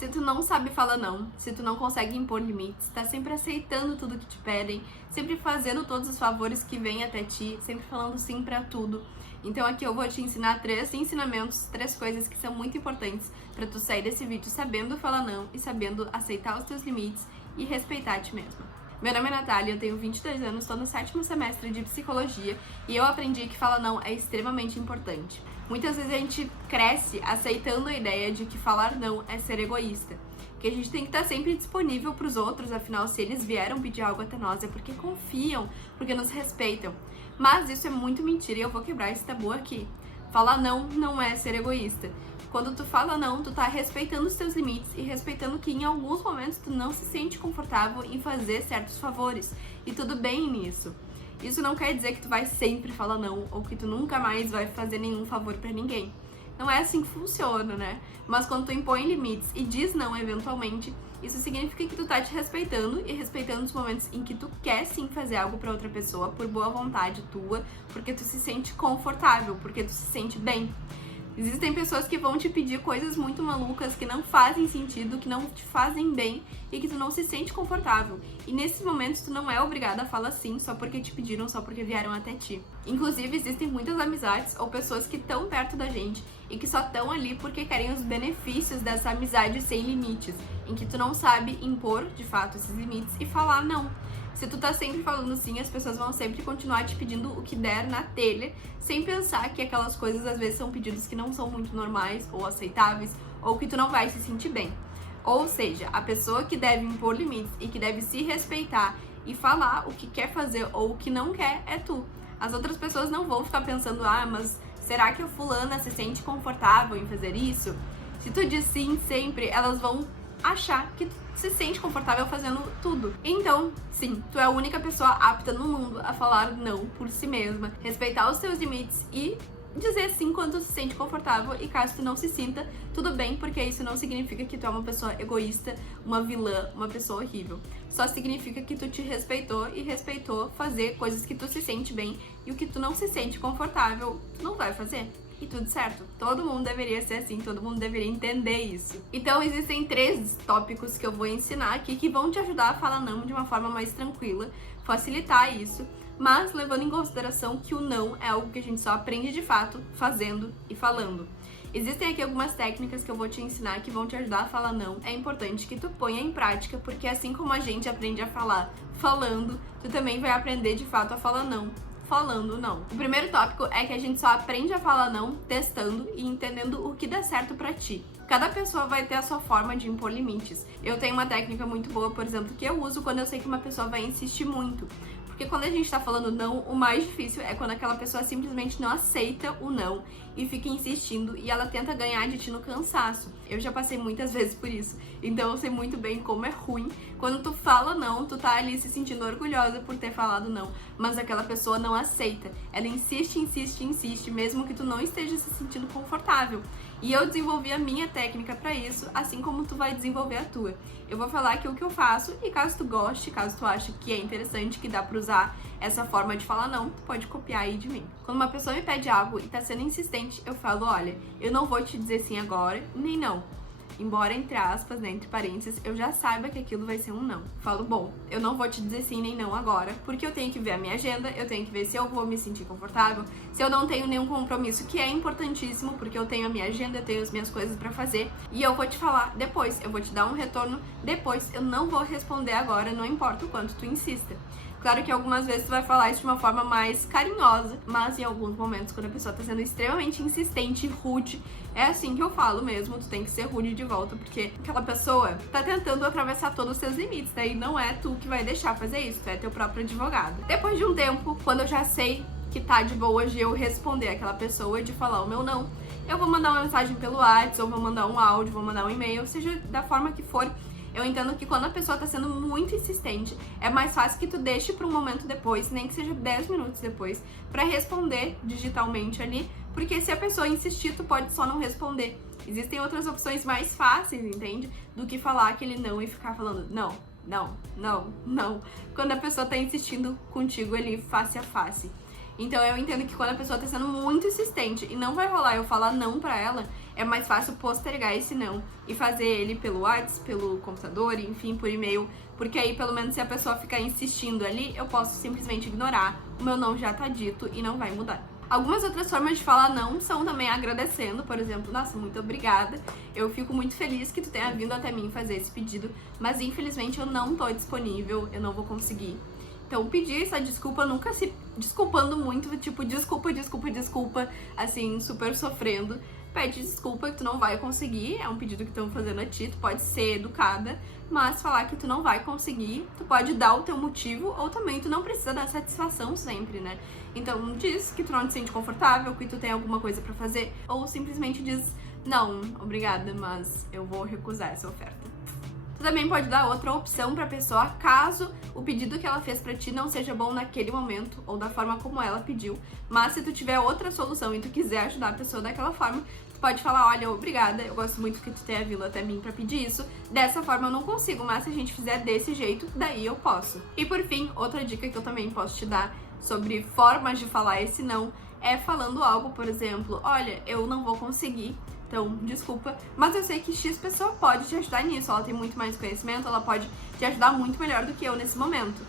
Se tu não sabe falar não, se tu não consegue impor limites, tá sempre aceitando tudo que te pedem, sempre fazendo todos os favores que vêm até ti, sempre falando sim pra tudo. Então aqui eu vou te ensinar 3 ensinamentos, 3 coisas que são muito importantes pra tu sair desse vídeo sabendo falar não e sabendo aceitar os teus limites e respeitar a ti mesma. Meu nome é Natália, eu tenho 22 anos, estou no 7º semestre de psicologia e eu aprendi que falar não é extremamente importante. Muitas vezes a gente cresce aceitando a ideia de que falar não é ser egoísta, que a gente tem que estar sempre disponível para os outros, afinal, se eles vieram pedir algo até nós é porque confiam, porque nos respeitam. Mas isso é muito mentira e eu vou quebrar esse tabu aqui. Falar não não é ser egoísta. Quando tu fala não, tu tá respeitando os teus limites e respeitando que em alguns momentos tu não se sente confortável em fazer certos favores. E tudo bem nisso. Isso não quer dizer que tu vai sempre falar não ou que tu nunca mais vai fazer nenhum favor pra ninguém. Não é assim que funciona, né? Mas quando tu impõe limites e diz não eventualmente, isso significa que tu tá te respeitando e respeitando os momentos em que tu quer sim fazer algo pra outra pessoa por boa vontade tua, porque tu se sente confortável, porque tu se sente bem. Existem pessoas que vão te pedir coisas muito malucas, que não fazem sentido, que não te fazem bem e que tu não se sente confortável. E nesses momentos tu não é obrigada a falar sim só porque te pediram, só porque vieram até ti. Inclusive existem muitas amizades ou pessoas que estão perto da gente e que só estão ali porque querem os benefícios dessa amizade sem limites, em que tu não sabe impor de fato esses limites e falar não. Se tu tá sempre falando sim, as pessoas vão sempre continuar te pedindo o que der na telha, sem pensar que aquelas coisas às vezes são pedidos que não são muito normais ou aceitáveis, ou que tu não vai se sentir bem. Ou seja, a pessoa que deve impor limites e que deve se respeitar e falar o que quer fazer ou o que não quer é tu. As outras pessoas não vão ficar pensando, mas será que a fulana se sente confortável em fazer isso? Se tu diz sim sempre, elas vão achar que tu se sente confortável fazendo tudo. Então, sim, tu é a única pessoa apta no mundo a falar não por si mesma, respeitar os teus limites e dizer sim quando tu se sente confortável, e caso tu não se sinta, tudo bem, porque isso não significa que tu é uma pessoa egoísta, uma vilã, uma pessoa horrível. Só significa que tu te respeitou e respeitou fazer coisas que tu se sente bem, e o que tu não se sente confortável, tu não vai fazer. E tudo certo. Todo mundo deveria ser assim, todo mundo deveria entender isso. Então existem 3 tópicos que eu vou ensinar aqui que vão te ajudar a falar não de uma forma mais tranquila, facilitar isso, mas levando em consideração que o não é algo que a gente só aprende de fato fazendo e falando. Existem aqui algumas técnicas que eu vou te ensinar que vão te ajudar a falar não. É importante que tu ponha em prática, porque assim como a gente aprende a falar falando, tu também vai aprender de fato a falar não falando não. O primeiro tópico é que a gente só aprende a falar não testando e entendendo o que dá certo pra ti. Cada pessoa vai ter a sua forma de impor limites. Eu tenho uma técnica muito boa, por exemplo, que eu uso quando eu sei que uma pessoa vai insistir muito. Porque quando a gente tá falando não, o mais difícil é quando aquela pessoa simplesmente não aceita o não e fica insistindo e ela tenta ganhar de ti no cansaço. Eu já passei muitas vezes por isso, então eu sei muito bem como é ruim. Quando tu fala não, tu tá ali se sentindo orgulhosa por ter falado não, mas aquela pessoa não aceita. Ela insiste, insiste, insiste, mesmo que tu não esteja se sentindo confortável. E eu desenvolvi a minha técnica pra isso, assim como tu vai desenvolver a tua. Eu vou falar aqui o que eu faço e caso tu goste, caso tu ache que é interessante, que dá pra usar essa forma de falar não, tu pode copiar aí de mim. Quando uma pessoa me pede algo e tá sendo insistente, eu falo, olha, eu não vou te dizer sim agora, nem não. Embora, entre aspas, né, entre parênteses, eu já saiba que aquilo vai ser um não. Falo, bom, eu não vou te dizer sim nem não agora, porque eu tenho que ver a minha agenda, eu tenho que ver se eu vou me sentir confortável, se eu não tenho nenhum compromisso, que é importantíssimo, porque eu tenho a minha agenda, eu tenho as minhas coisas pra fazer, e eu vou te falar depois, eu vou te dar um retorno depois, eu não vou responder agora, não importa o quanto tu insista. Claro que algumas vezes tu vai falar isso de uma forma mais carinhosa, mas em alguns momentos, quando a pessoa tá sendo extremamente insistente e rude, é assim que eu falo mesmo, tu tem que ser rude de volta, porque aquela pessoa tá tentando atravessar todos os seus limites, daí não é tu que vai deixar fazer isso, tu é teu próprio advogado. Depois de um tempo, quando eu já sei que tá de boa de eu responder aquela pessoa, de falar o meu não, eu vou mandar uma mensagem pelo WhatsApp, ou vou mandar um áudio, vou mandar um e-mail, seja da forma que for. Eu entendo que quando a pessoa tá sendo muito insistente, é mais fácil que tu deixe pra um momento depois, nem que seja 10 minutos depois, pra responder digitalmente ali, porque se a pessoa insistir, tu pode só não responder. Existem outras opções mais fáceis, entende? Do que falar aquele não e ficar falando não, não, não, não, quando a pessoa tá insistindo contigo ali face a face. Então eu entendo que quando a pessoa tá sendo muito insistente e não vai rolar eu falar não pra ela, é mais fácil postergar esse não e fazer ele pelo WhatsApp, pelo computador, enfim, por e-mail, porque aí pelo menos se a pessoa ficar insistindo ali, eu posso simplesmente ignorar, o meu não já tá dito e não vai mudar. Algumas outras formas de falar não são também agradecendo, por exemplo, nossa, muito obrigada, eu fico muito feliz que tu tenha vindo até mim fazer esse pedido, mas infelizmente eu não tô disponível, eu não vou conseguir. Então, pedir essa desculpa, nunca se desculpando muito, tipo, desculpa, assim, super sofrendo. Pede desculpa que tu não vai conseguir, é um pedido que estão fazendo a ti, tu pode ser educada, mas falar que tu não vai conseguir, tu pode dar o teu motivo, ou também tu não precisa dar satisfação sempre, né? Então, diz que tu não te sente confortável, que tu tem alguma coisa pra fazer, ou simplesmente diz, não, obrigada, mas eu vou recusar essa oferta. Tu também pode dar outra opção pra pessoa, caso o pedido que ela fez pra ti não seja bom naquele momento, ou da forma como ela pediu, mas se tu tiver outra solução e tu quiser ajudar a pessoa daquela forma, tu pode falar, olha, obrigada, eu gosto muito que tu tenha vindo até mim pra pedir isso, dessa forma eu não consigo, mas se a gente fizer desse jeito, daí eu posso. E por fim, outra dica que eu também posso te dar sobre formas de falar esse não, é falando algo, por exemplo, olha, eu não vou conseguir, então, desculpa, mas eu sei que X pessoa pode te ajudar nisso, ela tem muito mais conhecimento, ela pode te ajudar muito melhor do que eu nesse momento.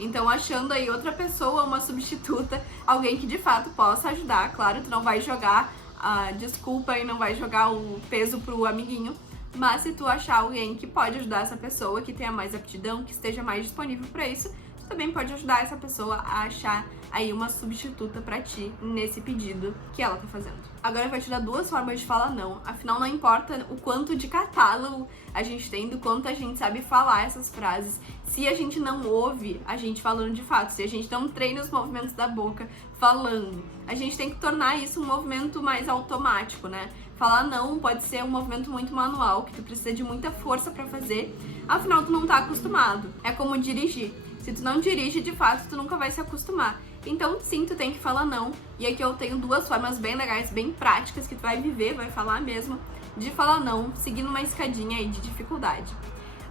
Então, achando aí outra pessoa, uma substituta, alguém que de fato possa ajudar, claro, tu não vai jogar a desculpa e não vai jogar o peso pro amiguinho, mas se tu achar alguém que pode ajudar essa pessoa, que tenha mais aptidão, que esteja mais disponível pra isso, tu também pode ajudar essa pessoa a achar aí uma substituta pra ti nesse pedido que ela tá fazendo. Agora eu vou te dar duas formas de falar não, afinal não importa o quanto de catálogo a gente tem, do quanto a gente sabe falar essas frases, se a gente não ouve a gente falando de fato, se a gente não treina os movimentos da boca falando, a gente tem que tornar isso um movimento mais automático, né? Falar não pode ser um movimento muito manual, que tu precisa de muita força pra fazer, afinal tu não tá acostumado. É como dirigir. Se tu não dirige, de fato, tu nunca vai se acostumar. Então, sim, tu tem que falar não. E aqui eu tenho duas formas bem legais, bem práticas, que tu vai viver, vai falar mesmo, de falar não, seguindo uma escadinha aí de dificuldade.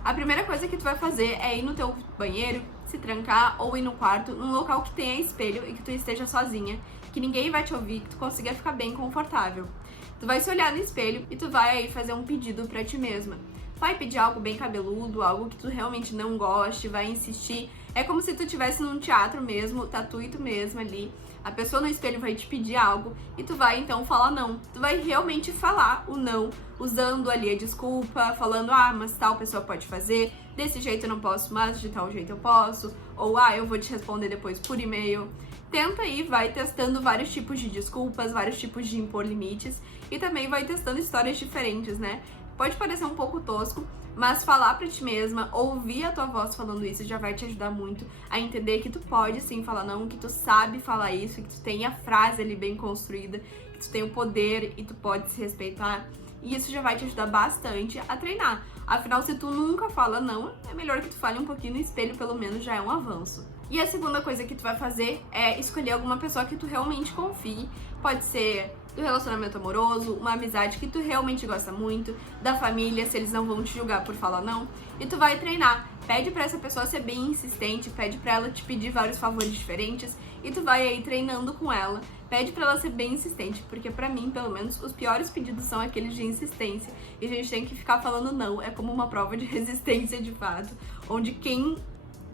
A primeira coisa que tu vai fazer é ir no teu banheiro, se trancar ou ir no quarto, num local que tenha espelho e que tu esteja sozinha, que ninguém vai te ouvir, que tu consiga ficar bem confortável. Tu vai se olhar no espelho e tu vai aí fazer um pedido pra ti mesma. Vai pedir algo bem cabeludo, algo que tu realmente não goste, vai insistir. É como se tu estivesse num teatro mesmo, tá tu e tu mesma ali. A pessoa no espelho vai te pedir algo e tu vai então falar não. Tu vai realmente falar o não, usando ali a desculpa, falando, mas tal pessoa pode fazer, desse jeito eu não posso, mas de tal jeito eu posso. Ou, eu vou te responder depois por e-mail. Tenta aí, vai testando vários tipos de desculpas, vários tipos de impor limites e também vai testando histórias diferentes, né? Pode parecer um pouco tosco, mas falar pra ti mesma, ouvir a tua voz falando isso já vai te ajudar muito a entender que tu pode sim falar não, que tu sabe falar isso, que tu tem a frase ali bem construída, que tu tem o poder e tu pode se respeitar. E isso já vai te ajudar bastante a treinar. Afinal, se tu nunca fala não, é melhor que tu fale um pouquinho no espelho, pelo menos já é um avanço. E a segunda coisa que tu vai fazer é escolher alguma pessoa que tu realmente confie. Pode ser do relacionamento amoroso, uma amizade que tu realmente gosta muito, da família, se eles não vão te julgar por falar não. E tu vai treinar. Pede pra essa pessoa ser bem insistente, pede pra ela te pedir vários favores diferentes e tu vai aí treinando com ela. Pede pra ela ser bem insistente, porque pra mim, pelo menos, os piores pedidos são aqueles de insistência. E a gente tem que ficar falando não, é como uma prova de resistência de fato, onde quem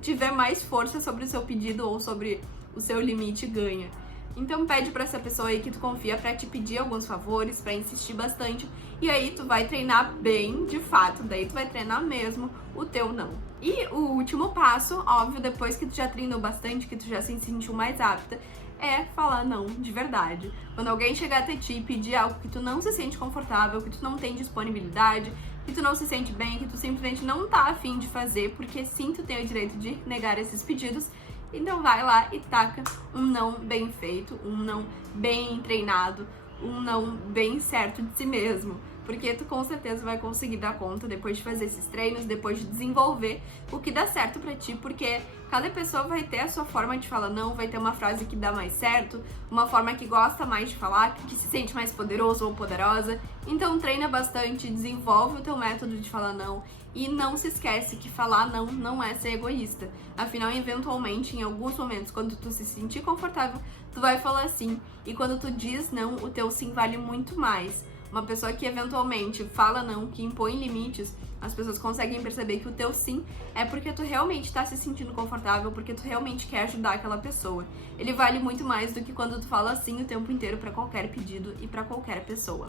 tiver mais força sobre o seu pedido ou sobre o seu limite ganha. Então pede pra essa pessoa aí que tu confia pra te pedir alguns favores, pra insistir bastante, e aí tu vai treinar bem, de fato, daí tu vai treinar mesmo o teu não. E o último passo, óbvio, depois que tu já treinou bastante, que tu já se sentiu mais apta, é falar não de verdade. Quando alguém chegar até ti e pedir algo que tu não se sente confortável, que tu não tem disponibilidade, que tu não se sente bem, que tu simplesmente não tá afim de fazer, porque sim, tu tem o direito de negar esses pedidos, então vai lá e taca um não bem feito, um não bem treinado, um não bem certo de si mesmo. Porque tu com certeza vai conseguir dar conta depois de fazer esses treinos, depois de desenvolver o que dá certo pra ti, porque cada pessoa vai ter a sua forma de falar não, vai ter uma frase que dá mais certo, uma forma que gosta mais de falar, que se sente mais poderoso ou poderosa. Então treina bastante, desenvolve o teu método de falar não e não se esquece que falar não não é ser egoísta. Afinal, eventualmente, em alguns momentos, quando tu se sentir confortável, tu vai falar sim. E quando tu diz não, o teu sim vale muito mais. uma pessoa que eventualmente fala não, que impõe limites, as pessoas conseguem perceber que o teu sim é porque tu realmente tá se sentindo confortável, porque tu realmente quer ajudar aquela pessoa. Ele vale muito mais do que quando tu fala sim o tempo inteiro pra qualquer pedido e pra qualquer pessoa.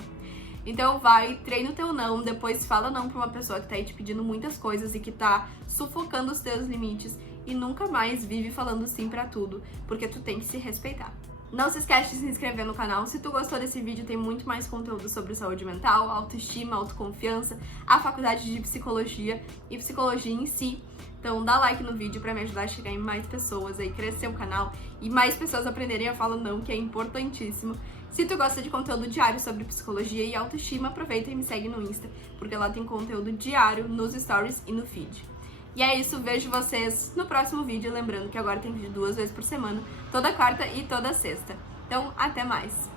Então vai, treina o teu não, depois fala não pra uma pessoa que tá aí te pedindo muitas coisas e que tá sufocando os teus limites, e nunca mais vive falando sim pra tudo, porque tu tem que se respeitar. Não se esquece de se inscrever no canal. Se tu gostou desse vídeo, tem muito mais conteúdo sobre saúde mental, autoestima, autoconfiança, a faculdade de psicologia e psicologia em si. Então dá like no vídeo pra me ajudar a chegar em mais pessoas aí, crescer o canal e mais pessoas aprenderem a falar não, que é importantíssimo. Se tu gosta de conteúdo diário sobre psicologia e autoestima, aproveita e me segue no Insta, porque lá tem conteúdo diário nos stories e no feed. E é isso, vejo vocês no próximo vídeo, lembrando que agora tem vídeo 2 vezes por semana, toda quarta e toda sexta. Então, até mais!